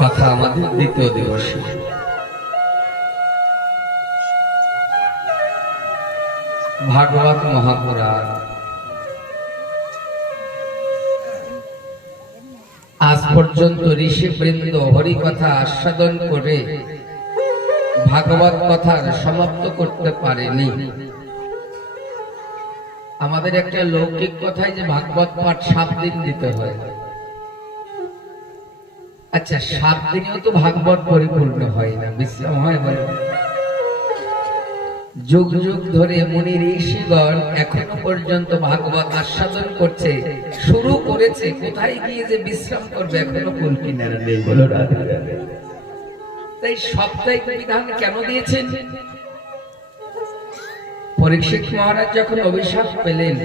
কথা আমাদের দ্বিতীয় দিবসে। ভাগবত মহাপুরাণ। আজ পর্যন্ত ঋষি বৃন্দ হরি কথা আস্বাদন করে ভাগবত কথার সমাপ্ত করতে পারেনি। আমাদের একটা লৌকিক কথায় যে ভাগবত পাঠ সাত দিন দিতে হয়। আচ্ছা সাত দিনেও তো ভাগবত পরিপূর্ণ হয় না, বিশ্রাম হয় বলে যুগ যুগ ধরে মুনি ঋষিগণ এখনও পর্যন্ত ভাগবত আস্বাদন করছে, শুরু করেছে, কোথায় গিয়ে যে বিশ্রাম করবে এখনও কুল কিনারা নেই বলো। তাই সাপ্তাহিক বিধান কেন দিয়েছেন পরীক্ষিত মহারাজ যখন অভিশাপ পেলেন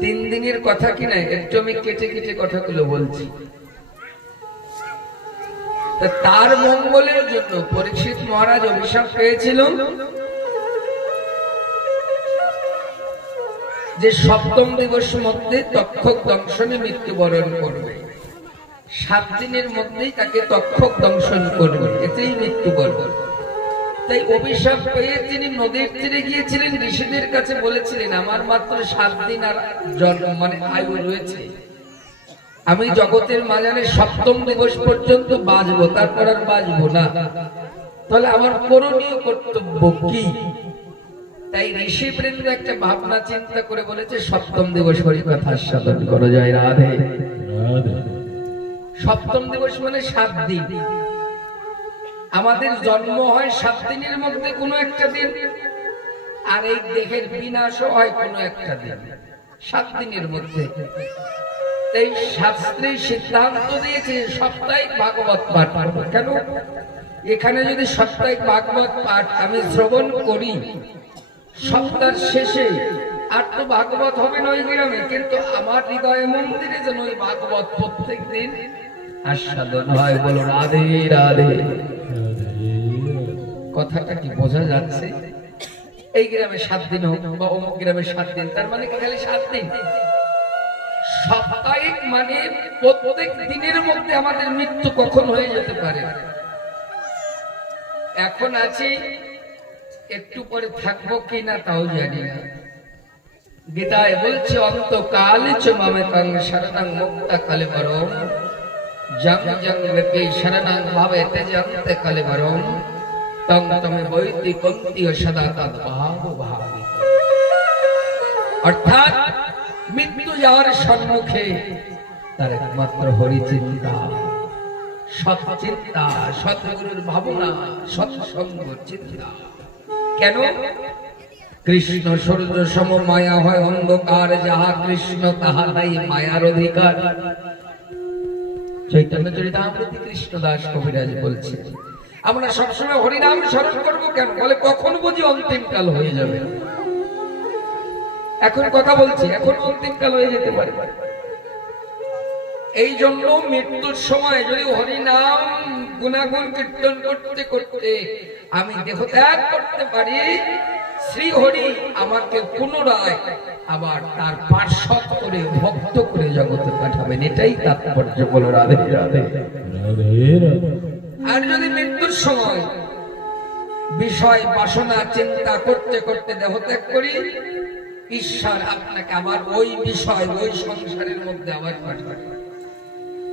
তিন দিনের কথা কিনা একটু আমি কেটে কেটে কথাগুলো বলছি। তার মঙ্গলের জন্য পরীক্ষিত মহারাজ অভিশাপ পেয়েছিল? যে সপ্তম দিবস মধ্যে তক্ষক দংশনে মৃত্যুবরণ করবে। সাত দিনের মধ্যেই তাকে তক্ষক দংশন করবে। এতেই মৃত্যুবরণ। তাই অভিশাপ পেয়ে তিনি নদীর তীরে গিয়েছিলেন। ঋষিদের কাছে বলেছিলেন আমার মাত্র সাত দিন আর জন্ম মানে আয়ু রয়েছে। আমি জগতের মাঝারে সপ্তম দিবস পর্যন্ত বাঁচবো তারপর আর বাঁচবো না। তাহলে আমার করণীয় কর্তব্য কি? তাই ঋষি বৃন্দ একটা ভাবনা চিন্তা করে বলেছে সপ্তম দিবস হরি কথা সাধন করো জয় রাধে। সপ্তম দিবস মানে সাত দিন। আমাদের জন্ম হয় সাত দিনের মধ্যে কোনো একটা দিন, আর এই দেহের বিনাশও হয় কোনো একটা দিন। সাত দিনের মধ্যে। এই শাস্ত্রে সিদ্ধান্ত দিয়েছে, সাপ্তাহিক ভাগবত পাঠ করব। কেন? এখানে যদি সাপ্তাহিক ভাগবত পাঠ আমি শ্রবণ করি সপ্তাহ শেষে আর তো ভাগবত হবে না ওই গ্রামে, কিন্তু আমার হৃদয় মন্দিরে যেন ওই ভাগবত প্রত্যেক দিন আস্বাদন হয়। বলো রাধে রাধে। কথাটা কি বোঝা যাচ্ছে? এই গ্রামে সাত দিন হোক বা অমুক গ্রামে সাত দিন, তার মানে খালি সাত দিন? সাপ্তাহিক মানে প্রত্যেক দিনের মধ্যে আমাদের মৃত্যু কখন হয়ে যেতে পারে? এখন আছি, একটু পরে থাকব কিনা তাও জানি না। গীতায় বলছে, অন্তকালে চ মামে কাং শরণাং মুক্তা কালে বরম জং জং বিপি শরণাং ভাবে তেজন্তে কালে বরম কেন? কৃষ্ণ সূর্য সম মায়া হয় অন্ধকার, যাহা কৃষ্ণ তাহা নাই মায়ার অধিকার। চৈতন্য চরিতামৃতি কৃষ্ণ দাস কবিরাজ বলছে আমরা সবসময় হরিনাম স্মরণ করব কেন? বলে কখন বুঝি অন্তিম কাল হয়ে যাবে? এখন কথা বলছি এখন অন্তিম কাল হয়ে যেতে পারে। এই জন্য মৃত্যুর সময় যদি হরিনাম গুণাগুণ কীর্তন করতে করতে আমি দেহ ত্যাগ করতে পারি শ্রী হরি আমাকে পুনরায় আবার তার পার্শ্বদ করে ভক্ত করে জগতে পাঠাবেন। এটাই তাৎপর্য। বলো রাধে রাধে। আর যদি মৃত্যুর সময় বিষয় বাসনা চিন্তা করতে করতে দেহ ত্যাগ করি, ঈশ্বর আপনাকে আবার ওই বিষয়, ওই সংসারের মধ্যে আবার পাঠাবে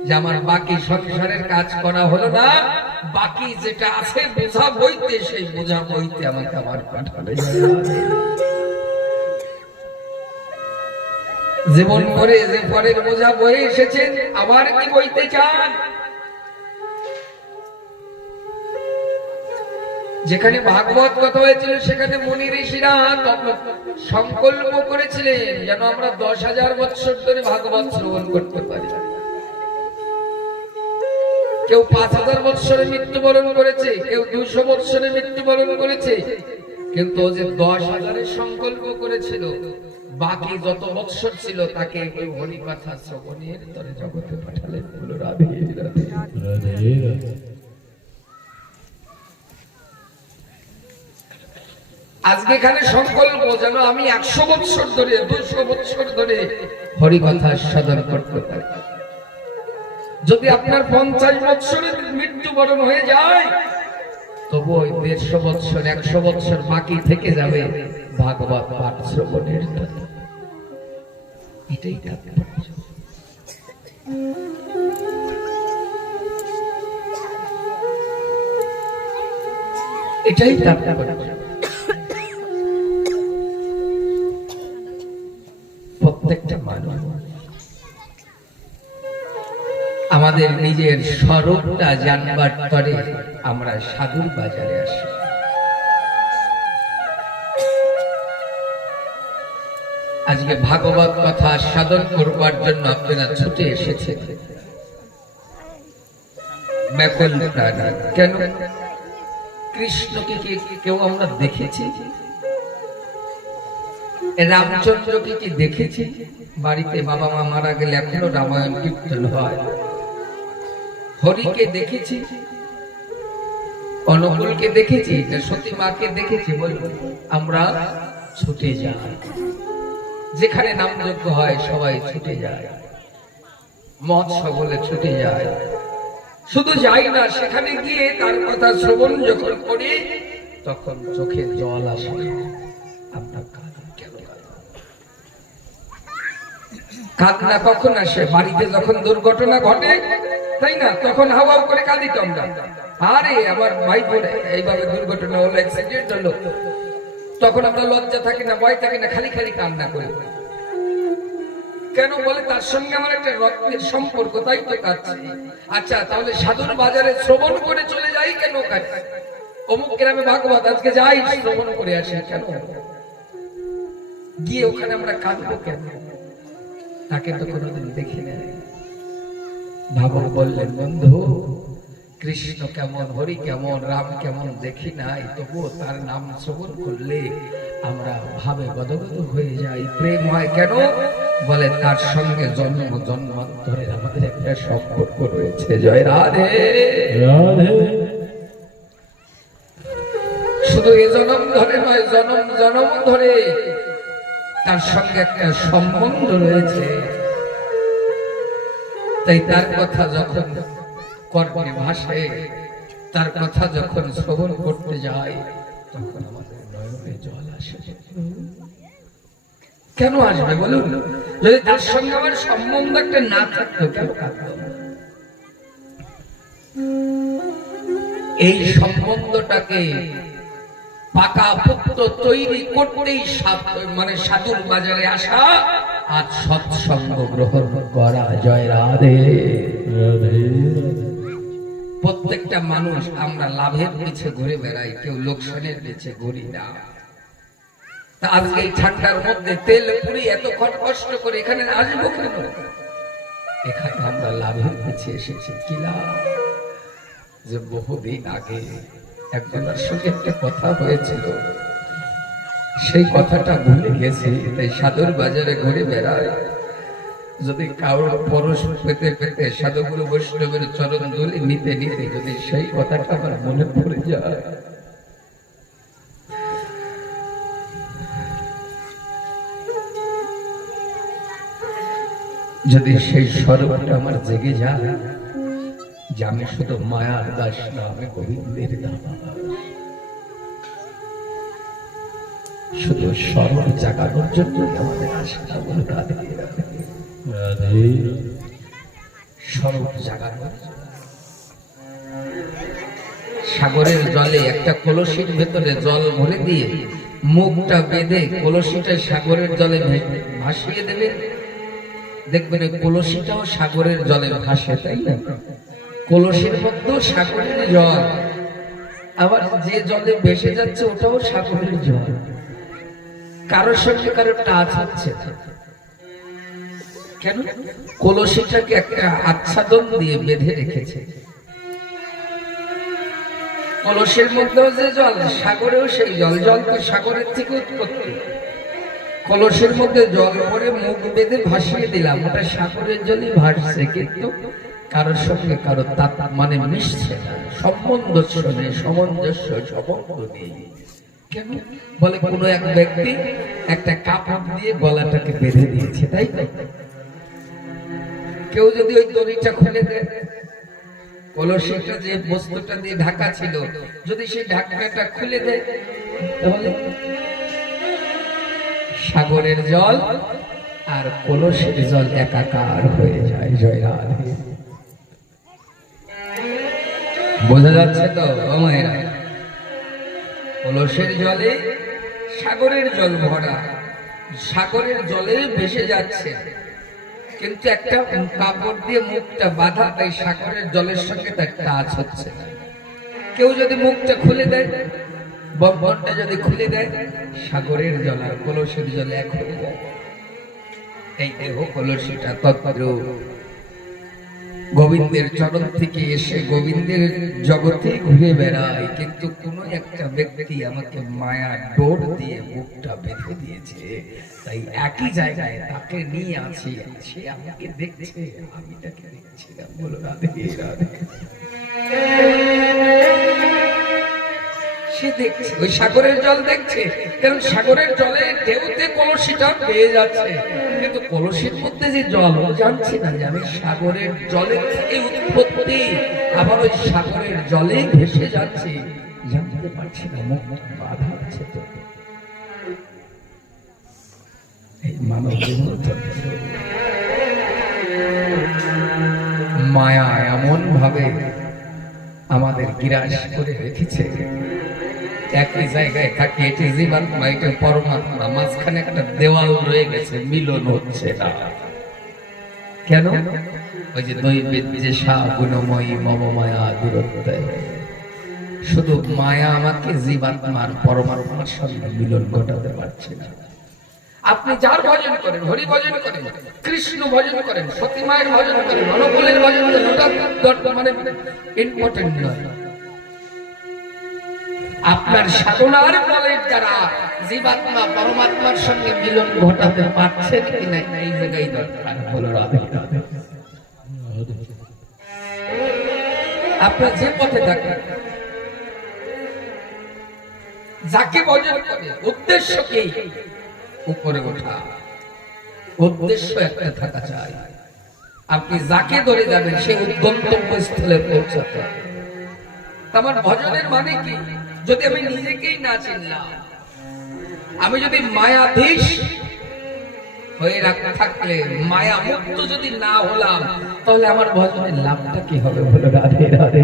যে আমার বাকি সংসারের কাজ করা হলো না, বাকি যেটা আছে বোঝা বইতে, সেই বোঝা বইতে আমাকে আবার পাঠাবে। জীবন করে যে পরের বোঝা বয়ে এসেছেন, আবার কি বইতে চান? যেখানে ভাগবত কথা হয়েছিল, সেখানে মুনি ঋষিরা সংকল্প করেছিলেন যেন আমরা দশ হাজার বৎসর ধরে ভাগবত শ্রবণ করতে পারি। কেউ পাঁচ হাজার বৎসরে মৃত্যুবরণ করেছে, কেউ দুশো বৎসরে মৃত্যুবরণ করেছে, কিন্তু যে দশ হাজারের সংকল্প করেছিল, বাকি যত বৎসর ছিল তাকে ওই হরিকথা শ্রবণের তরে জগতে পাঠালেন। রাধে রাধে। আজকে এখানে সংকল্প যেন আমি একশো বৎসর ধরে দুশো বৎসর ধরে হরিকথা সাধন করতে পারি। যদি আপনার পঞ্চাশ বৎসরে মৃত্যুবরণ হয়ে যায়, তবু ওই দেড়শো বৎসর, একশো বৎসর বাকি থেকে যাবে ভাগবত পাঠ শ্রবণের। এটাই তাৎপর্য। এটাই তাৎপর্য। প্রত্যেকটা মানুষ। আমাদের নিজের স্বরূপটা জানবার তরে আমরা সাধুর বাজারে আসি। আজকে ভাগবত কথা সাধন করবার জন্য আপনারা ছুটে এসেছে কেন? কৃষ্ণকে কেউ আমরা দেখেছি? রামচন্দ্রকে কি দেখেছি? বাড়িতে বাবা মা মারা গেলে এখনও রামায়ণ কীর্তন হয়। হরিকে দেখেছি। অনুকূলকে দেখেছি সতী মাকে দেখেছি আমরা ছুটে যাই। যেখানে হয়, সবাই ছুটে যায়। মহোৎসব সকলে ছুটে যায়। শুধু যাই না, সেখানে গিয়ে তার কথা শ্রবণ যখন করি, তখন চোখে জল আসে আপনার কাঁদুন কেন কাঁদুন? কান্না কখন আসে? বাড়িতে যখন দুর্ঘটনা ঘটে, তাই না? তখন হাওয়া করে কাঁদি তো আমরা। আরে, আমার ভাই বোনে, এইভাবে দুর্ঘটনা হলো অ্যাক্সিডেন্ট হলো। তখন আমরা লজ্জা থাকি না, ভয় থাকি না, খালি খালি কান্না করি। কেন বলে? তার সঙ্গে আমার একটা রক্তের সম্পর্ক, তাই তো কাছে আচ্ছা তাহলে সাধুর বাজারে শ্রবণ করে চলে যাই কেন কাছে অমুক গ্রামে ভাগবত, আজকে যাই, শ্রবণ করে আসি কেন? গিয়ে ওখানে আমরা কাঁদবো কেন? তাকে তো কোনোদিন দেখি না ভাবক বললেন বন্ধু কৃষ্ণ কেমন হরি কেমন রাম কেমন দেখি নাই তবুও তার নাম শ্রবণ করলে আমরা ভাবে গদগদ হয়ে যাই। প্রেম হয় কেন? বলে তার সঙ্গে জন্ম জন্মান্তরে আমাদের একটা সম্পর্ক রয়েছে। জয় রাধে। রাধে। শুধু এ জনম ধরে নয় জনম জনম ধরে তার সঙ্গে একটা সম্বন্ধ রয়েছে। তাই তার কথা যখন কর্মে ভাসে, তার কথা যখন শ্রবণ করতে যায়, তখন আমাদের জল আসে। কেন আসবে বলুন? যদি তার সঙ্গে আমার সম্বন্ধ একটা না থাকতো, কেন এই সম্বন্ধটাকে পাকা পুক্ত তৈরি করতেই মানে সাধুর বাজারে আসা আর সৎসঙ্গ গ্রহণ করা জয় রাধে। প্রত্যেকটা মানুষ আমরা লাভের পিছে ঘুরে বেড়াই কেউ লোকসানের পিছে ঘুরি না। তা আজকে এই ঠান্ডার মধ্যে তেল পুরি এতক্ষণ কষ্ট করে এখানে আসব কেন? এখানে আমরা লাভের পিছে এসেছি কি লাভ? যে বহুদিন আগে একজনের সঙ্গে একটা কথা হয়েছিল। সেই কথাটা ভুলে গেছি, তাই সাধুর বাজারে ঘুরে বেড়ায় যদি কারোর পরশ পেতে পেতে সাধুগুরু বৈষ্ণবের চরণ ধুলি নিতে নিতে যদি সেই কথাটা আমার মনে পড়ে যায়। যদি সেই স্বরূপটা আমার জেগে যায় যে আমি শুধু মায়ার দাস না আমি গোবিন্দের দাস শুধু স্মরণ জাগানোর জন্যই আমাদের আশা বলে রাধে রাধে। রাধে জাগানোর সাগরের জলে একটা কলসির ভেতরে জল ভরে দিয়ে মুখটা বেঁধে কলসিটা সাগরের জলে ভাসিয়ে দেবে। দেখবেন কলসিটাও সাগরের জলে ভাসে তাই না? কলসির মধ্যেও সাগরের জল। আবার যে জলে ভেসে যাচ্ছে, ওটাও সাগরের জল। কারোর সঙ্গে কারও টাচ হচ্ছে কেন? কলসিটাকে একটা আচ্ছাদন দিয়ে বেঁধে রেখেছে। কলসের মধ্যেও যে জল, সাগরেও সেই জল। জল তো সাগরের থেকে উৎপত্তি। কলসের মধ্যে জল ভরে মুখ বেঁধে ভাসিয়ে দিলাম। ওটা সাগরের জলই ভাসছে, কিন্তু কারোর সঙ্গে কারও তাত মানে মিশছে না, সম্বন্ধ নেই সামঞ্জস্য সম্বন্ধ নেই। কেন? বলে কোনো এক ব্যক্তি একটা কাপড় দিয়ে গলাটাকে বেঁধে দিয়েছে, তাই তো? কেউ যদি ওই দড়িটা খুলে দেয়, কলসিটা যে বস্তুটা দিয়ে ঢাকা ছিল, যদি সেই ঢাকনাটা খুলে দেয়, তাহলে সাগরের জল আর কলসের জল একাকার হয়ে যায় জয় রাধে বোঝা যাচ্ছে তো মায়েরা? কলসের জলে, সাগরের জল ভরা। সাগরের জলে ভেসে যাচ্ছে। কিন্তু একটা কাপড় দিয়ে মুখটা বাঁধা, তাই সাগরের জলের সঙ্গে তার টাচ হচ্ছে কেউ যদি মুখটা খুলে দেয় বন্ধনটা যদি খুলে দেয়, সাগরের জল আর কলসের জলে এক হয়ে যায় এই দেহ কলসিটা তত্ত্ব গোবিন্দের চরণ থেকে এসে গোবিন্দের জগতে ঘুরে বেড়ায়, কিন্তু কোন একটা ব্যক্তি আমাকে মায়া ডোর দিয়ে মুখটা বেঁধে দিয়েছে। তাই একই জায়গায় তাকে নিয়ে আছি, সে আমাকে দেখছে, আমি তাকে দেখছিলাম। বলো রাধে রাধে। সে দেখছে, ওই সাগরের জল দেখছে। কারণ সাগরের জলে ঢেউতে কলসিটা পেয়ে যাচ্ছে। কিন্তু কলসির মধ্যে যে জল জানছি না যে আমি সাগরের জলের থেকে উৎপত্তি। আবার ওই সাগরের জলে ভেসে যাচ্ছে। জানতে পারছি না, মুখ বাধা আছে তো। মায়া এমন ভাবে আমাদের গিরাস করে রেখেছে। একই জায়গায় থাকে, এটি জীবাত্মা এটা পরমাত্মা। মাঝখানে একটা দেওয়াল রয়ে গেছে, মিলন হচ্ছে না। কেন? ওই যে দৈবেদ যে সা গুণময়ী মম মায়া দূরত্ব। শুধু মায়া আমাকে জীবাত্মার পরমাত্মার সঙ্গে মিলন ঘটাতে পারছে না। আপনি যার ভজন করেন, হরি ভজন করেন, কৃষ্ণ ভজন করেন, সতী মায়ের ভজন করেন, অনুকূলের ভজন করেন, ওটা মানে ইম্পর্টেন্ট নয়। আপনার সাধনার ফলের দ্বারা জীবাত্মা পরমাত্মার সঙ্গে মিলন ঘটাতে পারছেন কিনা এই জায়গায় দরকার হলো আপনার যে পথে থাকেন, যাকে ভজন করে উদ্দেশ্য কি? উপরে ওঠা। উদ্দেশ্য একটা থাকা চাই। আপনি যাকে ধরে যাবেন, সে গন্তব্য স্থলে পৌঁছাতে। আমার ভজনের মানে কি? যদি আমি নিজেকেই না চিনলাম আমি যদি মায়াধীশ হয়ে রাখতে থাকলে মায়া মুক্ত যদি না হলাম তাহলে আমার ভজনের লাভটা কি হবে বলো? রাধে রাধে।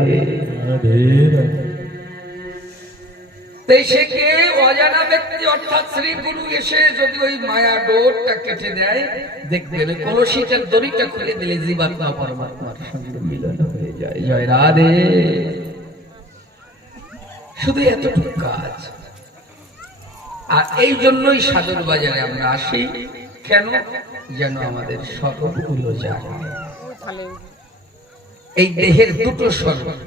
রাধে রাধে। তাই সে কে? অজানা ব্যক্তি অর্থাৎ শ্রী গুরু এসে যদি ওই মায়া ডোরটা কেটে দেয় দেখবেন কলসিটার দড়িটা খুলে দিলে জীবাত্মা পরমাত্মার সঙ্গে মিলন হয়ে যায়। জয় রাধে। শুধু এতটুকু কাজ। আর এই জন্যই সাধুর বাজারে আমরা আসি। কেন? যেন আমাদের স্বরূপগুলো যায়। এই দেহের দুটো স্বরূপ।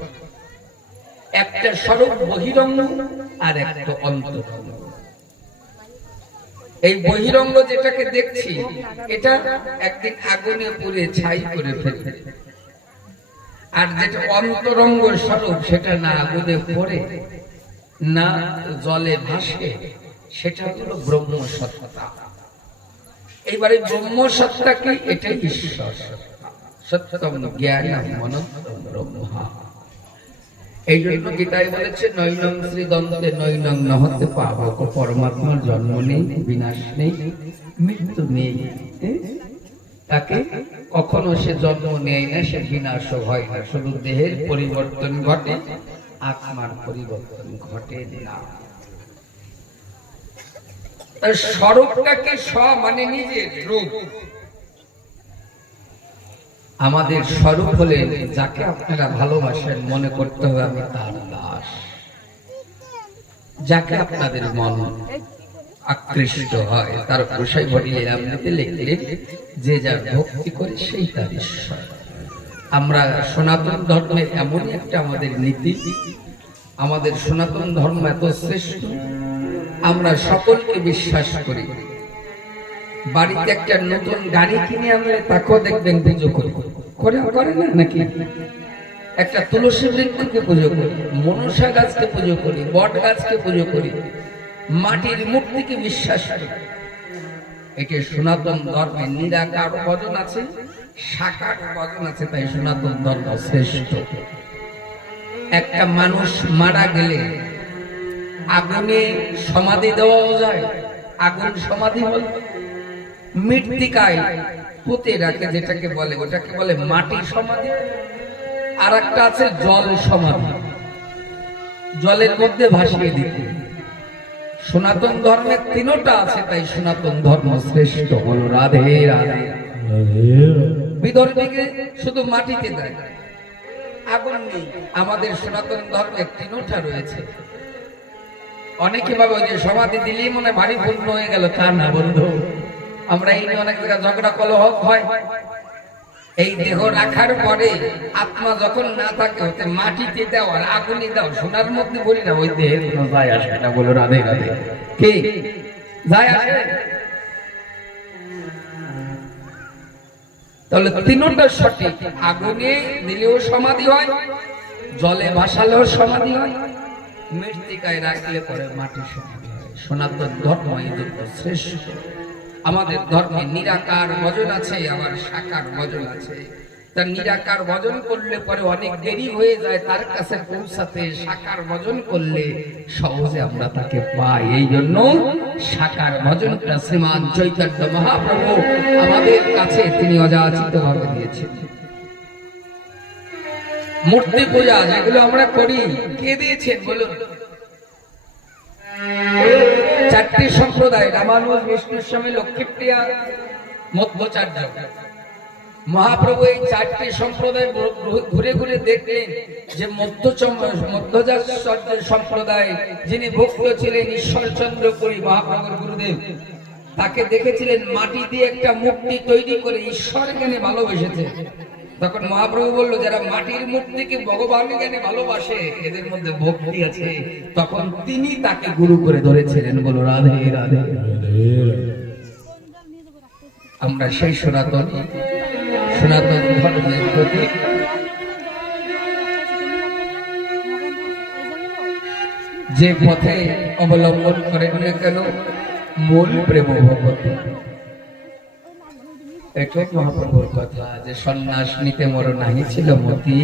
একটা স্বরূপ বহিরঙ্গ আর একটা অন্তরঙ্গ। এই বহিরঙ্গ যেটাকে দেখছি, এটা একদিন আগুনে পুড়ে ছাই করে ফেলবে। আর যেটা অন্তরঙ্গ স্বরূপ সেটা না আগুনে পড়ে, না জলে ভাসে, সেটা হলো ব্রহ্ম সত্তা এইবারে ব্রহ্ম সত্তা কি? এটাই ঈশ্বর জ্ঞান এই জন্য গীতায় বলেছে, নৈনং শ্রী দন্তে নৈনং নহতে পাবক পরমাত্মার জন্ম নেই, বিনাশ নেই, মৃত্যু নেই। তাকে কখনো সে জন্ম নেয় না, সে বিনাশও হয় না। শুধু দেহের পরিবর্তন ঘটে, আত্মার পরিবর্তন ঘটে না। স্বরূপটাকে স্ব মানে নিজের রূপ। আমাদের স্বরূপ হলে যাকে আপনারা ভালোবাসেন, মনে করতে হবে আমি তার দাস। যাকে আপনাদের মন আকৃষ্ট হয়। তার গোসাই ভরিয়ে আমনিতে লিখলে যে যার ভক্তি করে সেই তার ঈশ্বর। আমরা সনাতন ধর্মের এমন একটা আমাদের নীতি। আমাদের সনাতন ধর্ম এত শ্রেষ্ঠ। আমরা সকলকে বিশ্বাস করি। বাড়িতে একটা নতুন গাড়ি কিনে আনলে তাকেও দেখবেন পুজো করি। করে করে না নাকি? একটা তুলসী বৃক্ষকে পুজো করি, মনসা গাছকে পুজো করি, বট গাছকে পুজো করি। মাটির মূর্তিকে বিশ্বাস করি। এটি সনাতন ধর্মের নিরাকার ভজন আছে? সাকার বচন আছে, তাই সনাতন ধর্ম শ্রেষ্ঠ। একটা মানুষ মারা গেলে আগুনে সমাধি দেওয়াও যায়, আগুন সমাধি হল মৃত্তিকায় পুঁতে রাখে, যেটাকে বলে, ওটাকে বলে মাটি সমাধি। আর একটা আছে জল সমাধি। জলের মধ্যে ভাসিয়ে দিতে। সনাতন ধর্মের তিনোটা আছে, তাই সনাতন ধর্ম শ্রেষ্ঠ হল রাধে রাধে। বিদর্ভীকে শুধু মাটিতে দেয়, আগুন নেই। আমাদের সনাতন ধর্মের তিনোটা রয়েছে। অনেকে ভাবে ওই যে সমাধি দিলেই মনে ভারী পূর্ণ হয়ে গেল, তা না বন্ধু। আমরা এই নিয়ে অনেক জায়গায় ঝগড়া কলহ হয়। এই দেহ রাখার পরে আত্মা যখন না থাকে হতে মাটিতে দাও আর আগুনে দাও সোনার মধ্যে বলি না, ওই দেহে কোনো যায় আসে না বলো রাধে রাধে। কি? যায় আসে? তাহলে তিনটা সঠিক, আগুনে দিলেও সমাধি হয়, জলে ভাসালেও সমাধি হয়, মৃত্তিকায় রাখলে পরে মাটি সমাধি হয়। সনাতন ধর্ম এই শ্রেষ্ঠ। আমাদের ধর্মে নিরাকার ভজন আছে আবার সাকার ভজন আছে। তার নিরাকার ভজন করলে পরে অনেক দেরি হয়ে যায়, তার কাছে পৌঁছাতে সাকার ভজন করলে সহজে আমরা তাকে পাই। এই জন্য সাকার ভজনটা শ্রীমান চৈতন্য মহাপ্রভু আমাদের কাছে তিনি অযাচিত ভাবে দিয়েছেন। মূর্তি পূজা যেগুলো আমরা করি, কে দিয়েছেন বলুন? চারটি সম্প্রদায়, রামানুজ বিষ্ণু স্বামী, লক্ষ্মীপ্রিয়া মধ্যাচার্য মহাপ্রভু এই চারটি সম্প্রদায় ঘুরে ঘুরে দেখলেন যে মধ্যাচার্য সম্প্রদায় যিনি ভক্ত ছিলেন ঈশ্বরচন্দ্র পুরী মহাপ্রভুর গুরুদেব, তাকে দেখেছিলেন মাটি দিয়ে একটা মূর্তি তৈরি করে ঈশ্বর জ্ঞানে ভালোবেসেছে। তখন মহাপ্রভু বলল, যারা মাটির মূর্তিকে ভগবান জ্ঞানে ভালোবাসে, এদের মধ্যে ভক্তি আছে। তখন তিনি তাকে গুরু করে ধরেছিলেন। বলো, রাধে রাধে। আমরা সেই সনাতন সনাতন ধর্মের প্রতি যে পথে অবলম্বন করেন না কেন মূল প্রেম ভগবতী এটাই মহাপ্রভুর কথা, যে সন্ন্যাস নিতে নাহি ছিল মতি।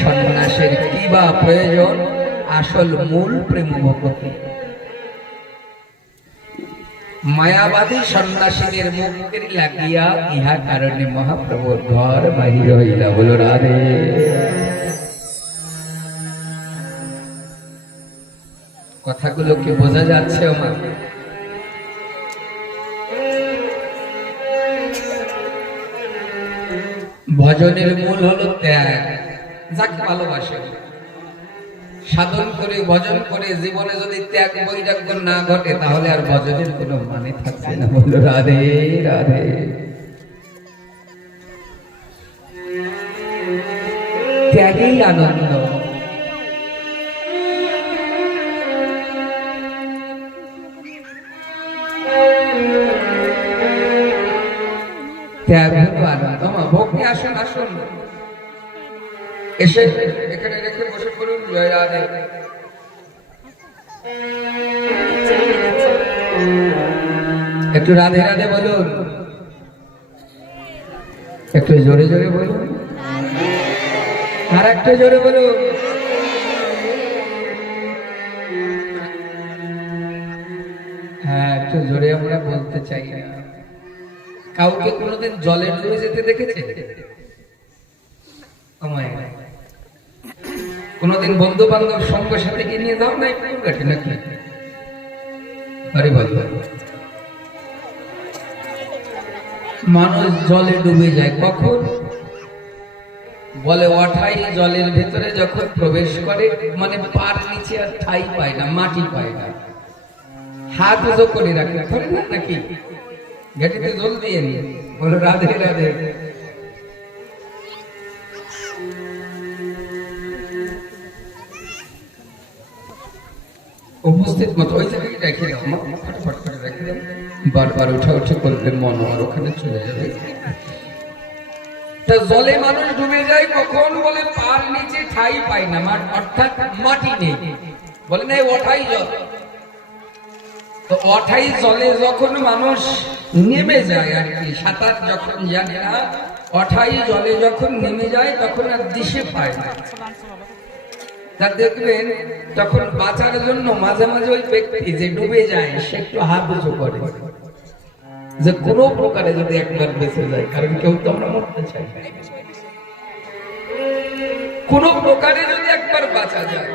সন্ন্যাসের কি বা প্রয়োজন? আসল মূল প্রেম মায়াবাদী সন্ন্যাসীদের মুক্তির লাগিয়া ইহা কারণে মহাপ্রভুর ঘর বাহির হইলা। বলো রাধে। কথাগুলো কি বোঝা যাচ্ছে আমার ভজনের মূল হলো ত্যাগ। যাকে ভালোবাসে। সাধন করে, ভজন করে জীবনে যদি ত্যাগ, বৈরাগ্য না ঘটে, তাহলে আর ভজনের কোনো মানে থাকছে না। বলো, রাধে রাধে। ত্যাগেই আনন্দ। ত্যাগ হলো আসুন। এসে এখানে রেখে বসে পড়ুন, জয় একটু রাধে রাধে বলুন। একটু জোরে জোরে বলুন। আর একটু জোরে বলুন। হ্যাঁ একটু জোরে আমরা বলতে চাই কাউকে কোনোদিন জলে ডুবে যেতে দেখেছে কোনোদিন বন্ধু বান্ধব সঙ্গ নিয়ে যাও নাকি? আরে ভাই মানুষ জলে ডুবে যায় কখন? বলে অঠাই জলের ভেতরে যখন প্রবেশ করে মানে পার নিচে আর ঠাই পায় না, মাটি পায় না। হাত করে রাখে। না নাকি? ঘেটিতে জল দিয়ে নি বলো, রাধে রাধে। উপস্থিত মতো, ওই জায়গায় রেখে দাও। ফটাফট করে রেখে দাও। বারবার উঠা, উঠে করলে মন, আর ওখানে চলে যাবে। তা জলে মানুষ ডুবে যায়, কখন বলে পার নিচে ঠাই পায় না অর্থাৎ মাটি নেই। বলে, না ওঠাই জল। তো অঠাই জলে যখন মানুষ নেমে যায় আর কি, সাঁতার যখন জানে না, অঠাই জলে যখন নেমে যায়, তখন আর দিশে পায় না। তা দেখবেন, তখন বাঁচার জন্য মাঝে মাঝে ওই ব্যক্তি যে ডুবে যায়, সে একটু হাত উঁচু করে। যে প্রকারে যদি একবার বেঁচে যায়, কারণ কেউ তো আমরা মরতে চাই। প্রকারে যদি একবার বাঁচা যায়,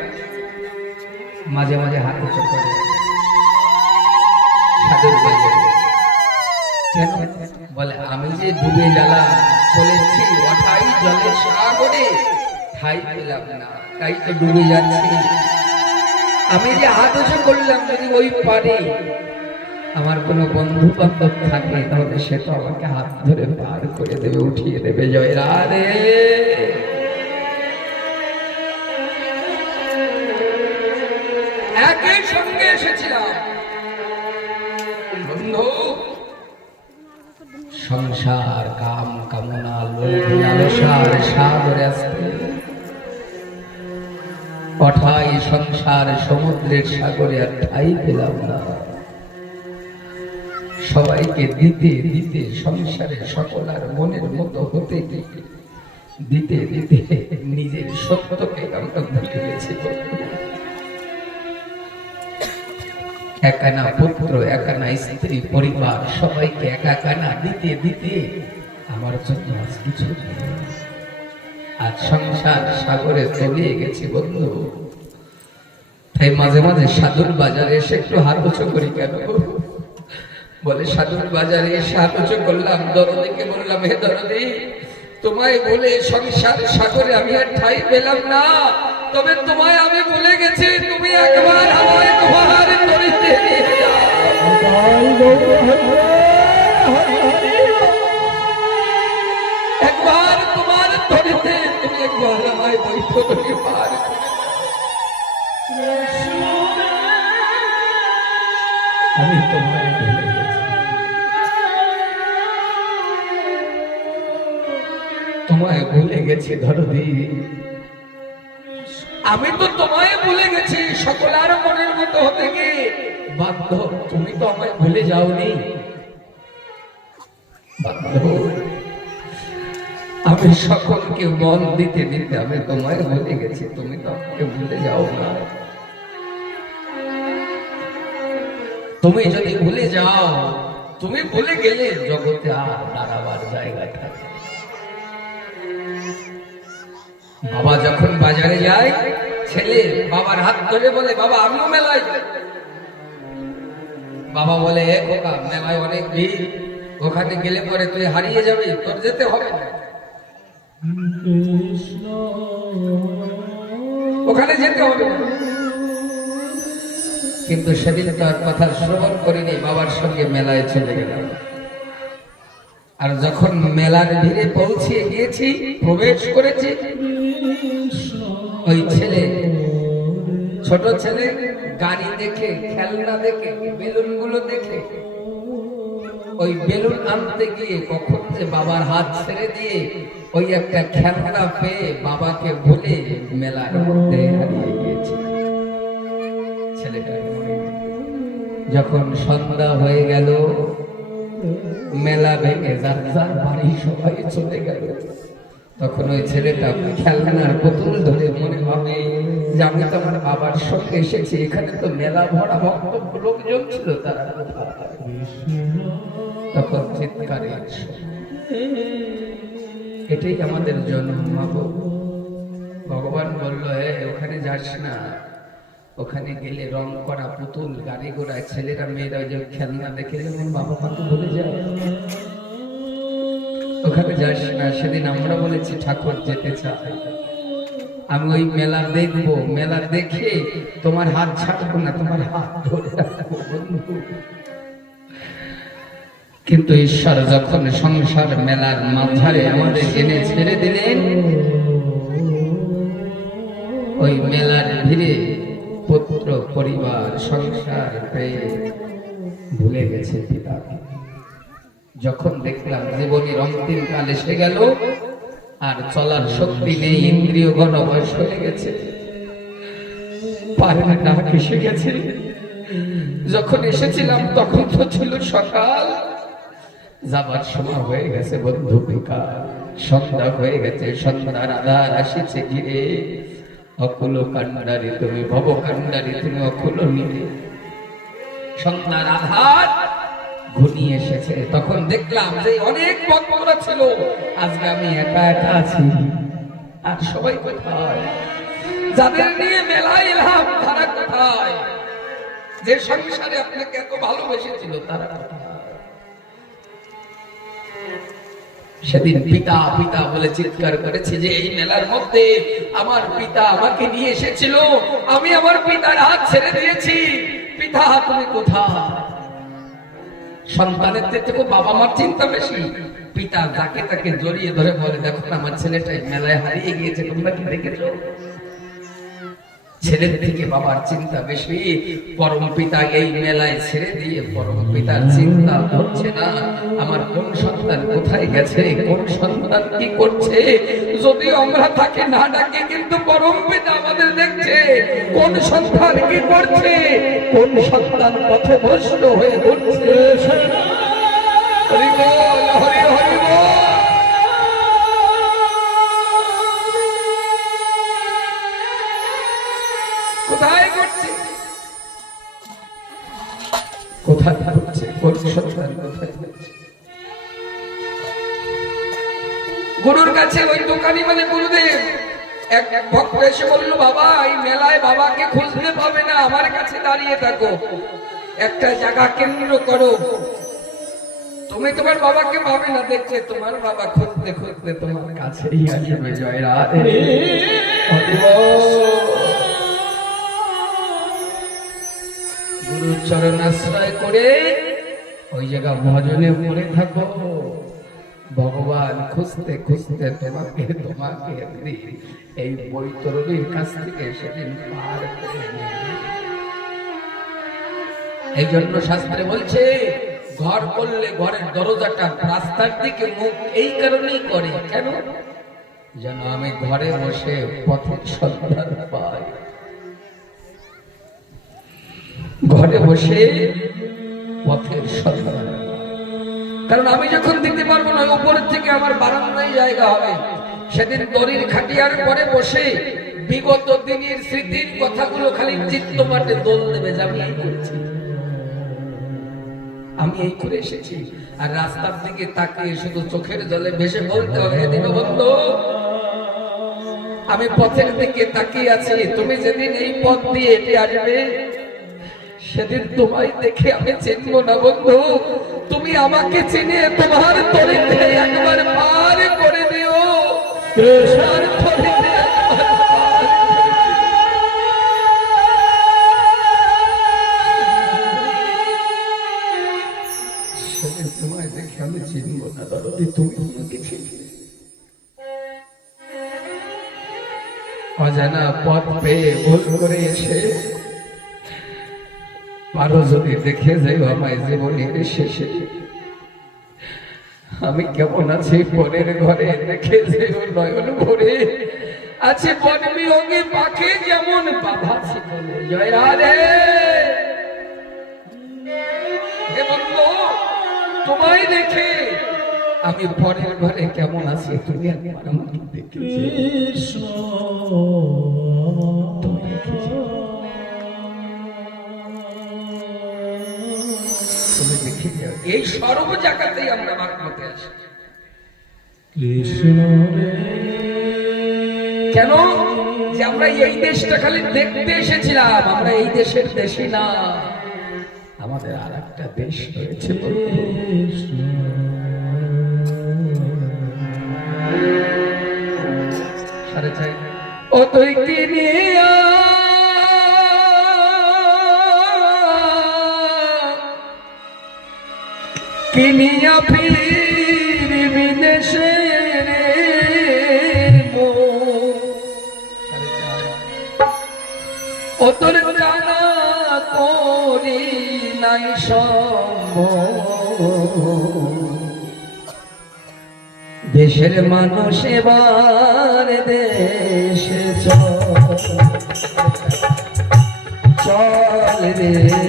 মাঝে মাঝে হাত উঁচু করে। বলে, আমি যে ডুবে গেলাম চলেছি অঠাই জলে সাগরে। ঠাই পেলাম না, তাই তো ডুবে যাচ্ছি। আমি যে উঁচু করলাম যদি ওই পারে আমার কোনো বন্ধু বান্ধব থাকে, তাহলে সে তো আমাকে হাত ধরে পার করে দেবে, উঠিয়ে দেবে জয় বন্ধু, সংসার, কাম, কামনা, লোভ লালসার সাগরে সংসার সমুদ্রের সাগরে আর ঠাই পেলাম না। সবাইকে দিতে দিতে সংসারে সকলার মনের মতো হতে দিতে দিতে নিজের সত্যকে আমরা ভুলে গেছি একানা পুত্র, একানা স্ত্রী, পরিবার, সবাইকে একা কানা দিতে দিতে আমার জন্য আজ কিছু। আজ সংসার সাগরে তলিয়ে গেছি বন্ধু। তাই মাঝে মাঝে সাধুর বাজারে এসে একটু হাত উঁচু করি কেন? বলে, সাধুর বাজারে এসে হাত উঁচু করলাম, দরদিকে বললাম, হে দরদি, তোমায় বলে সংসার সাগরে আমি আর ঠাই পেলাম না। তবে তোমায় আমি বলে গেছি, তুমি একবার আমায় তোমার নিয়ে একবার তোমার তুমি একবার আমায় বৈঠকে পার। তোমায় ভুলে গেছি। তোমায় ভুলে ধরদি আমি তো তোমায় ভুলে গেছি সকলার মনের মতো হতে গিয়ে। বাধ্য, তুমি তো আমায় ভুলে যাওনি। বাধ্য। আমি সকলকে মন দিতে দিতে আমি তোমায় ভুলে গেছি, তুমি তো আমাকে ভুলে যাও না। তুমি যদি ভুলে যাও, তুমি ভুলে গেলে জগতে আর দাঁড়াবার জায়গা থাকে বাবা যখন বাজারে যায়, ছেলে বাবার হাত ধরে বলে, বাবা, আমিও মেলায় বাবা বলে, এ খোকা, মেলায় অনেক ভিড়। ওখানে গেলে পরে তুই হারিয়ে যাবি, তোর যেতে হবে না। ওখানে যেতে হবে। কিন্তু সেদিন তার কথা শ্রবণ করিনি, বাবার সঙ্গে মেলায় চলে গেলাম। আর যখন মেলার ভিড়ে পৌঁছে গিয়েছি, প্রবেশ করেছি, ওই ছেলে, ছোট ছেলে, গাড়ি দেখে, খেলনা দেখে বেলুনগুলো দেখে, ওই বেলুন আনতে গিয়ে কখন যে বাবার হাত ছেড়ে দিয়ে ওই একটা খেলনা পেয়ে বাবাকে ভুলে মেলার মধ্যে হারিয়ে গিয়েছে। ছেলেটা যখন সন্ধ্যা হয়ে গেল, মেলা ভেঙে যার যার বাড়ি সবাই চলে গেল। তখন ওই ছেলেটা খেলনার পুতুল ধরে মনে হবে যে আমি তো আমার বাবার সঙ্গে এসেছি, এখানে তো মেলা ভরা ভক্ত লোকজন ছিল তারা তখন চিৎকারের শব্দ। এটাই আমাদের জন্ম মাগো। ভগবান বলল হে ওখানে যাস না। ওখানে গেলে রং করা, পুতুল, গাড়ি ঘোড়া, ছেলেরা, মেয়েরা যে খেলনা দেখে যেমন বাবা মাকে বলে যায়। ওখানে যাস না। সেদিন আমরা বলেছি, ঠাকুর যেতে চাই। আমি ওই মেলা দেখব। মেলা দেখে তোমার হাত ছাড়বো না, তোমার হাত ধরে রাখব, বন্ধু। কিন্তু ঈশ্বর যখন সংসার মেলার মাঝারে আমাদের এনে ছেড়ে দিলেন, ওই মেলার ভিড়ে পুত্র পরিবার সংসার পেয়ে ভুলে গেছে পিতাকে যখন দেখলাম জীবনের অন্তিম কাল এসে গেল, আর চলার শক্তি নেই, ইন্দ্রিয় গণ বয়স হয়ে গেছে। পারে না ডাক এসে গেছে। যখন এসেছিলাম, তখন তো ছিল সকাল। যাবার সময় হয়ে গেছে, বন্ধু বিকাল সন্ধ্যা হয়ে গেছে সন্ধ্যার আধার আসিছে ঘিরে। অকুল কান্ডারে তুমি ভব কান্ডারে তুমি অকুল নিরে। সন্ধ্যার আধার ঘনিয়ে এসেছে, তখন দেখলাম যে অনেক ভক্তরা ছিল। আজকে আমি একা একা আছি। আর সবাই কোথায়? যাদের নিয়ে মেলায় এলাম, তারা কোথায়? যে সংসারে আপনাকে এত ভালোবেসেছিল, তারা কোথায়? সেদিন পিতা পিতা বলে চিৎকার করেছে যে এই মেলার মধ্যে আমার পিতা আমাকে নিয়ে এসেছিল। আমি আমার পিতার হাত ছেড়ে দিয়েছি। পিতা, তুমি কোথায়? সন্তানের থেকে বাবা মার চিন্তা বেশি। পিতা যাকে তাকে জড়িয়ে ধরে বলে, দেখো আমার ছেলেটা মেলায় হারিয়ে গিয়েছে, তোমরা কি দেখেছ? ছেলের থেকে বাবার চিন্তা বেশি। পরম পিতা এই মেলায় ছেড়ে দিয়ে পরম পিতার চিন্তা হচ্ছে না। আমার কোন সন্তান কোথায় গেছে? কোন সন্তান কি করছে? যদি আমরা তাকে না ডাকি, কিন্তু পরম পিতা আমাদের দেখছে। কোন সন্তান কি করছে? কোন সন্তান পথভ্রষ্ট হয়ে ঘুরছে গুরুর কাছে ওই দোকানি মানে গুরুদেব, এক ভক্ত এসে বলল, বাবা, এই মেলায় বাবাকে খুঁজতে পাবে না, আমার কাছে দাঁড়িয়ে থাকো। একটা জায়গা কেন্দ্র করো। তুমি তোমার বাবাকে পাবে না দেখছে তোমার বাবা খুঁজতে খুঁজতে তোমার কাছেই আসবে জয় রাধে হরি বল। গুরুর চরণ আশ্রয় করে ওই জায়গা ভজনে পড়ে থাকো। ভগবান খুঁজতে খুঁজতে তোমাকে তোমাকে এই বৈতরণীর কাছ থেকে সেদিন পার করে এই জন্য শাস্ত্রে বলছে, ঘর করলে ঘরের দরজাটা রাস্তার দিকে মুখ এই কারণেই করে। কেন? যেন আমি ঘরে বসে পথের সন্ধান পাই। ঘরে বসে পথের সন্ধান কারণ আমি যখন দিতে পারব না, উপরের থেকে আমার বারান্দায় জায়গা হবে। সেদিন দড়ির খাটিয়ার পরে বসে বিগত দিনের স্মৃতির কথাগুলো খালি চিত্ত মাঠে দোল দেবে, যে আমি এই করছি। আমি এই করে এসেছি। আর রাস্তার দিকে তাকিয়ে শুধু চোখের জলে ভেসে বলতে হবে দীনবন্ধু, আমি পথের দিকে তাকিয়ে আছি। তুমি যেদিন এই পথ দিয়ে হেঁটে আসবে সেদিন তোমায় দেখে আমি চিনব না, বন্ধু। তুমি আমাকে চিনে তোমার তরিতে একবার পার করে দিও। তোমায় দেখে আমি তুমি অজানা পথ পেয়ে ভুল করে এসে পারো যদি দেখে যাই আমায় জীবনের শেষে। আমি কেমন আছি? পরের ঘরে দেখে যেও নয়ন ভরে। আছে বনমি অঙ্গে পাখি যেমন বাধা জয় রাধে তোমায় দেখে আমি পরের ঘরে কেমন আছি? তুমি একবার আমাকে দেখেছি এই সর্ব জায়গাতেই আমরা বাগমতে আছি। কেন? যে আমরা এই দেশটা খালি দেখতে এসেছিলাম আমরা এই দেশের দেশে না। আমাদের আর একটা দেশ রয়েছে সাড়ে চাই ও তুই কিনিয়া কিনিয়া ফিরবি দেশে রে মন। সাড়ে ও তোর জানা করি নাই দেশের মানুষ এবার দেশে চল। রে।